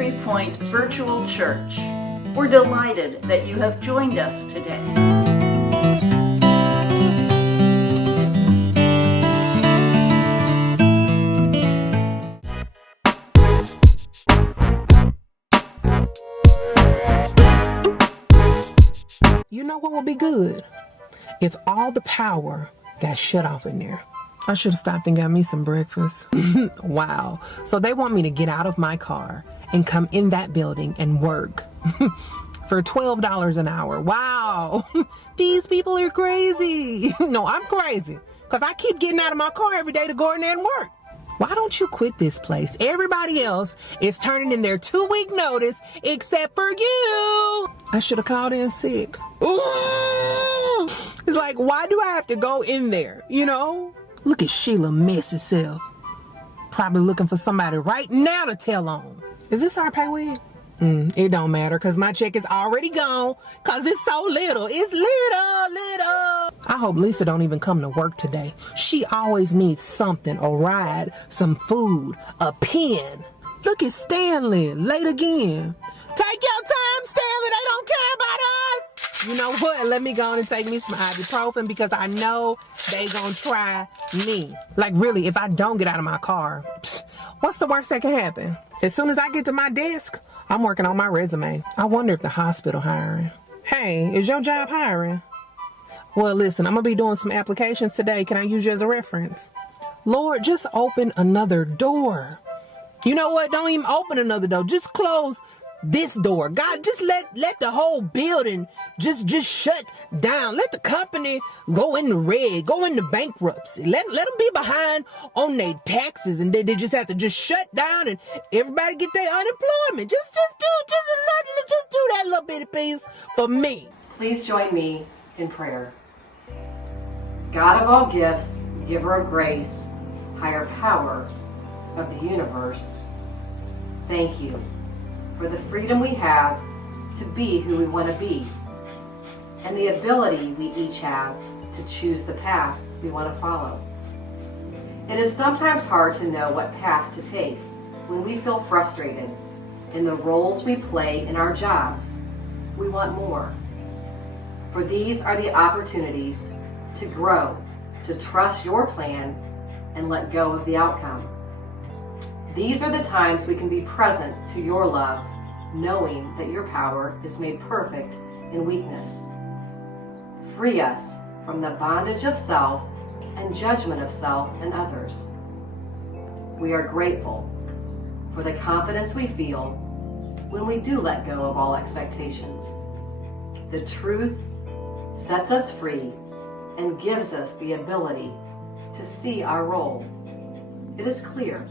Entry Point Virtual Church. We're delighted that you have joined us today. You know what would be good? If all the power got shut off in there. I should have stopped and got me some breakfast. Wow. So they want me to get out of my car and come in that building and work for $12 an hour. Wow. These people are crazy. No, I'm crazy because I keep getting out of my car every day to go in there and work. Why don't you quit this place? Everybody else is turning in their 2-week notice except for you. I should have called in sick. Ooh. It's like, why do I have to go in there? You know? Look at Sheila messy self. Probably looking for somebody right now to tell on. Is this our pay week? It don't matter because my check is already gone because it's so little. It's little. I hope Lisa don't even come to work today. She always needs something, a ride, some food, a pen. Look at Stanley, late again. Take your time, Stanley. They don't care about us. You know what? Let me go on and take me some ibuprofen because I know they gonna try me. Like really, if I don't get out of my car, what's the worst that can happen? As soon as I get to my desk, I'm working on my resume. I wonder if the hospital hiring. Hey, is your job hiring? Well, listen, I'm gonna be doing some applications today. Can I use you as a reference? Lord, just open another door. You know what? Don't even open another door. Just close this door. God, just let the whole building just shut down. Let the company go in the red, go into bankruptcy. Let them be behind on their taxes, and they just have to just shut down and everybody get their unemployment. Just do that little bitty piece for me. Please join me in prayer. God of all gifts, giver of grace, higher power of the universe, thank you for the freedom we have to be who we want to be, and the ability we each have to choose the path we want to follow. It is sometimes hard to know what path to take when we feel frustrated in the roles we play in our jobs. We want more. For these are the opportunities to grow, to trust your plan, and let go of the outcome. These are the times we can be present to your love, knowing that your power is made perfect in weakness. Free us from the bondage of self and judgment of self and others. We are grateful for the confidence we feel when we do let go of all expectations. The truth sets us free and gives us the ability to see our role. It is clear.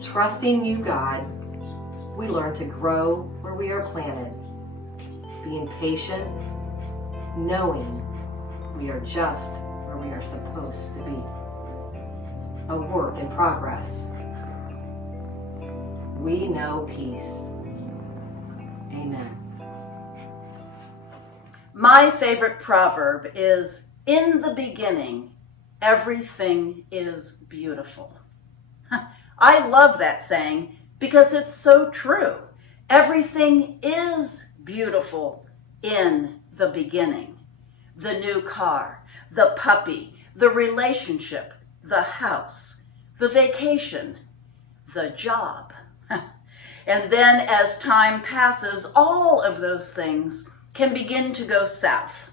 Trusting you, God, we learn to grow where we are planted, being patient, knowing we are just where we are supposed to be. A work in progress. We know peace. Amen. My favorite proverb is, in the beginning, everything is beautiful. I love that saying because it's so true. Everything is beautiful in the beginning. The new car, the puppy, the relationship, the house, the vacation, the job. And then as time passes, all of those things can begin to go south.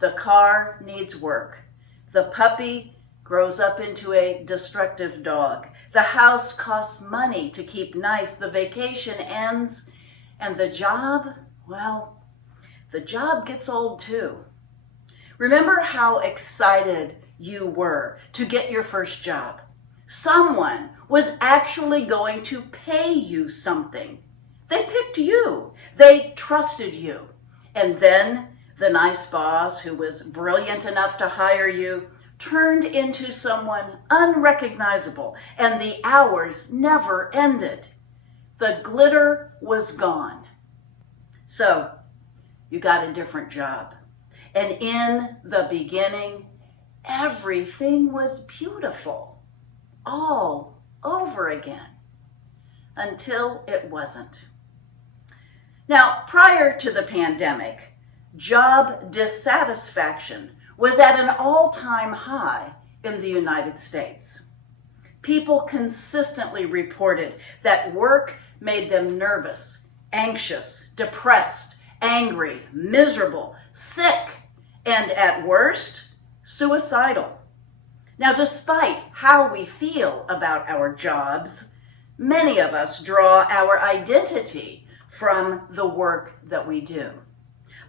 The car needs work. The puppy grows up into a destructive dog. The house costs money to keep nice. The vacation ends. And the job, well, the job gets old too. Remember how excited you were to get your first job. Someone was actually going to pay you something. They picked you. They trusted you. And then the nice boss who was brilliant enough to hire you turned into someone unrecognizable, and the hours never ended. The glitter was gone. So you got a different job. And in the beginning, everything was beautiful all over again. until it wasn't. Now, prior to the pandemic, job dissatisfaction was at an all-time high in the United States. People consistently reported that work made them nervous, anxious, depressed, angry, miserable, sick, and at worst, suicidal. Now, despite how we feel about our jobs, many of us draw our identity from the work that we do.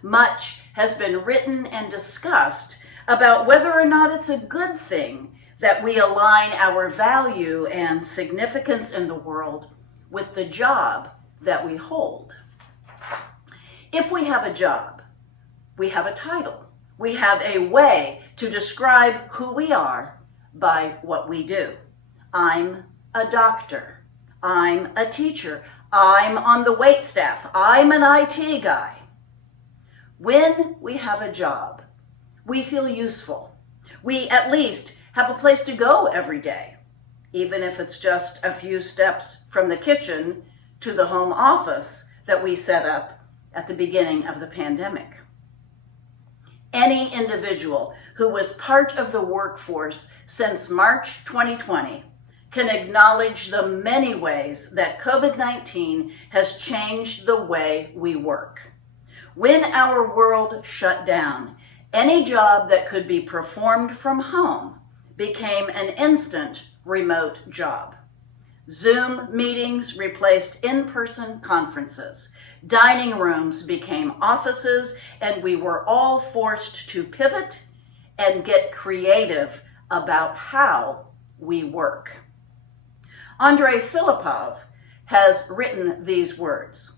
Much has been written and discussed about whether or not it's a good thing that we align our value and significance in the world with the job that we hold. If we have a job, we have a title. We have a way to describe who we are by what we do. I'm a doctor. I'm a teacher. I'm on the wait staff. I'm an IT guy. When we have a job, we feel useful. We at least have a place to go every day, even if it's just a few steps from the kitchen to the home office that we set up at the beginning of the pandemic. Any individual who was part of the workforce since March 2020 can acknowledge the many ways that COVID-19 has changed the way we work. When our world shut down, any job that could be performed from home became an instant remote job. Zoom meetings replaced in-person conferences. Dining rooms became offices, and we were all forced to pivot and get creative about how we work. Andrei Filippov has written these words.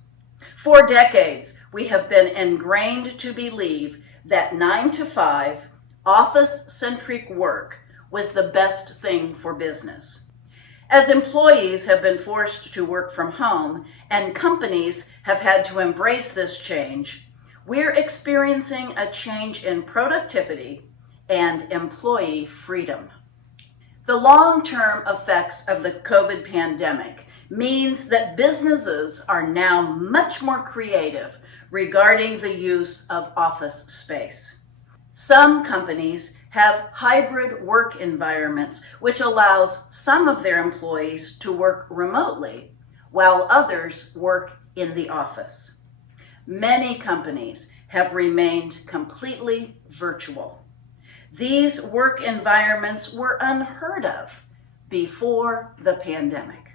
For decades, we have been ingrained to believe that 9-to-5, office-centric work was the best thing for business. As employees have been forced to work from home and companies have had to embrace this change, we're experiencing a change in productivity and employee freedom. The long-term effects of the COVID pandemic means that businesses are now much more creative regarding the use of office space. Some companies have hybrid work environments, which allows some of their employees to work remotely, while others work in the office. Many companies have remained completely virtual. These work environments were unheard of before the pandemic.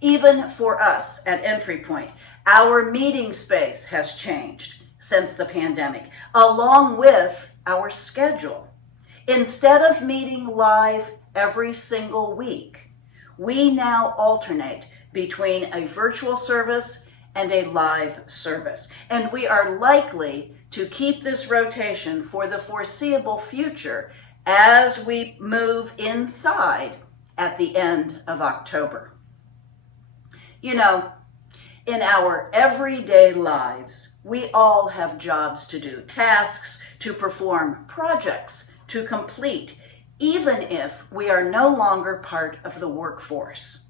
Even for us at Entry Point, our meeting space has changed since the pandemic, along with our schedule. Instead of meeting live every single week, we now alternate between a virtual service and a live service. And we are likely to keep this rotation for the foreseeable future as we move inside at the end of October. You know, in our everyday lives, we all have jobs to do, tasks to perform, projects to complete, even if we are no longer part of the workforce.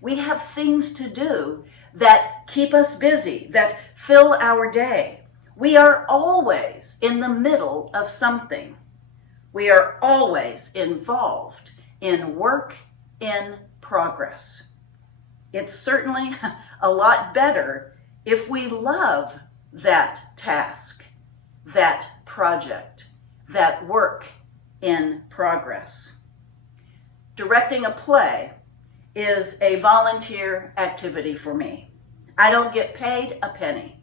We have things to do that keep us busy, that fill our day. We are always in the middle of something. We are always involved in work in progress. It's certainly a lot better if we love that task, that project, that work in progress. Directing a play is a volunteer activity for me. I don't get paid a penny.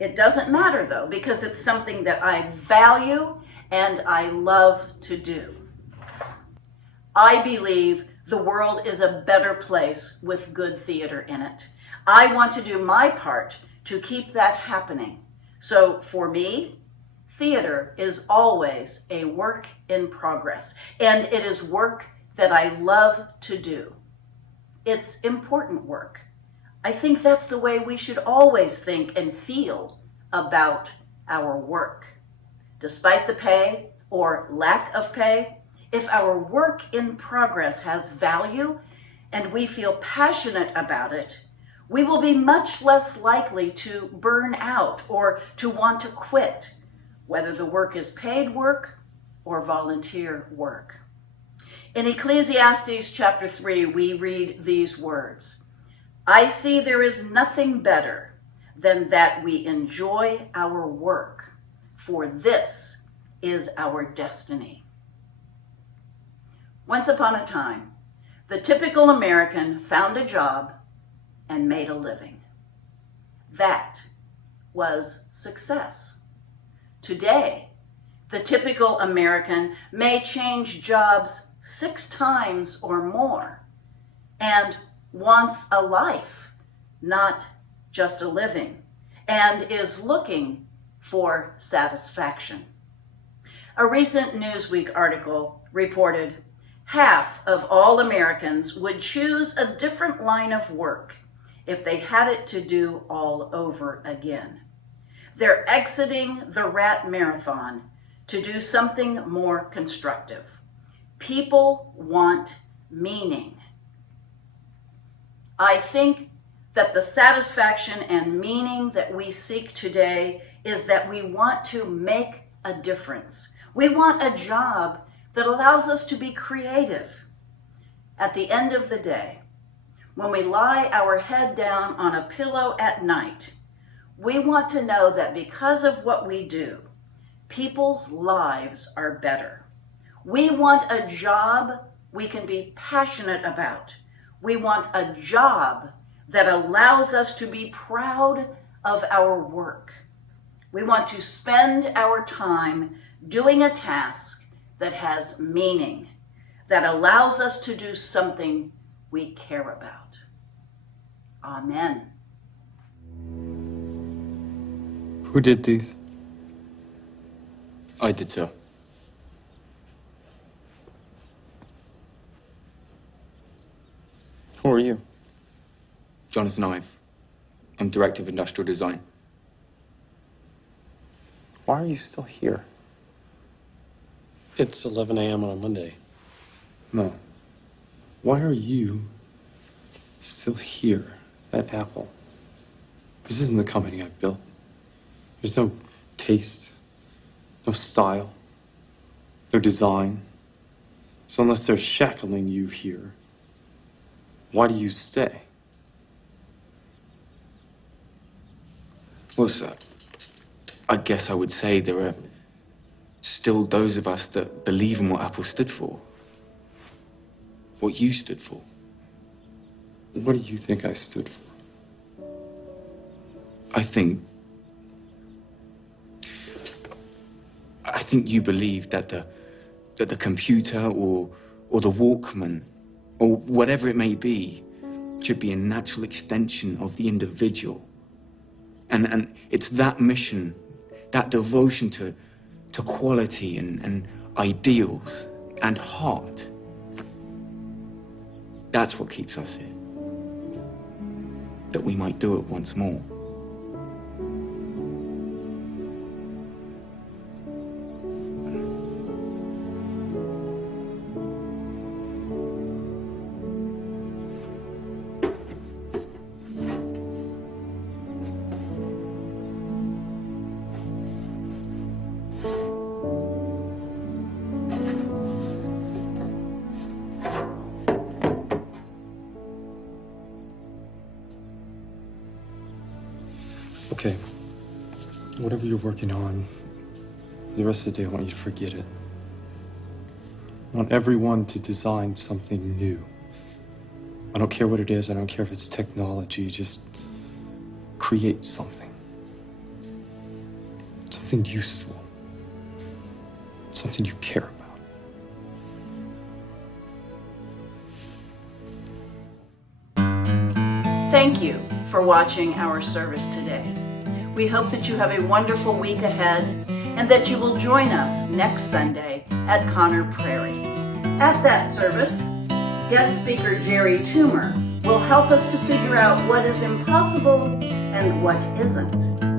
It doesn't matter though, because it's something that I value and I love to do. I believe the world is a better place with good theater in it. I want to do my part to keep that happening. So for me, theater is always a work in progress, and it is work that I love to do. It's important work. I think that's the way we should always think and feel about our work. Despite the pay or lack of pay, if our work in progress has value and we feel passionate about it, we will be much less likely to burn out or to want to quit, whether the work is paid work or volunteer work. In Ecclesiastes chapter 3, we read these words, "I see there is nothing better than that we enjoy our work, for this is our destiny." Once upon a time, the typical American found a job and made a living. That was success. Today, the typical American may change jobs 6 times or more and wants a life, not just a living, and is looking for satisfaction. A recent Newsweek article reported half of all Americans would choose a different line of work if they had it to do all over again. They're exiting the rat marathon to do something more constructive. People want meaning. I think that the satisfaction and meaning that we seek today is that we want to make a difference. We want a job that allows us to be creative. At the end of the day, when we lie our head down on a pillow at night, we want to know that because of what we do, people's lives are better. We want a job we can be passionate about. We want a job that allows us to be proud of our work. We want to spend our time doing a task that has meaning, that allows us to do something we care about. Amen. Who did these? I did, sir. Who are you? Jonathan Ive. I'm Director of Industrial Design. Why are you still here? It's 11 a.m. on a Monday. No. Why are you still here at Apple? This isn't the company I built. There's no taste, no style, no design. So unless they're shackling you here, why do you stay? Well, sir, I guess I would say there are still those of us that believe in what Apple stood for. What you stood for. What do you think I stood for? I think you believe that the computer or the Walkman or whatever it may be should be a natural extension of the individual. And it's that mission, that devotion to quality and ideals and heart. That's what keeps us here. That we might do it once more. Okay. Whatever you're working on, the rest of the day I want you to forget it. I want everyone to design something new. I don't care what it is, I don't care if it's technology, just create something. Something useful. Something you care about. Thank you for watching our service today. We hope that you have a wonderful week ahead and that you will join us next Sunday at Connor Prairie. At that service, guest speaker Jerry Toomer will help us to figure out what is impossible and what isn't.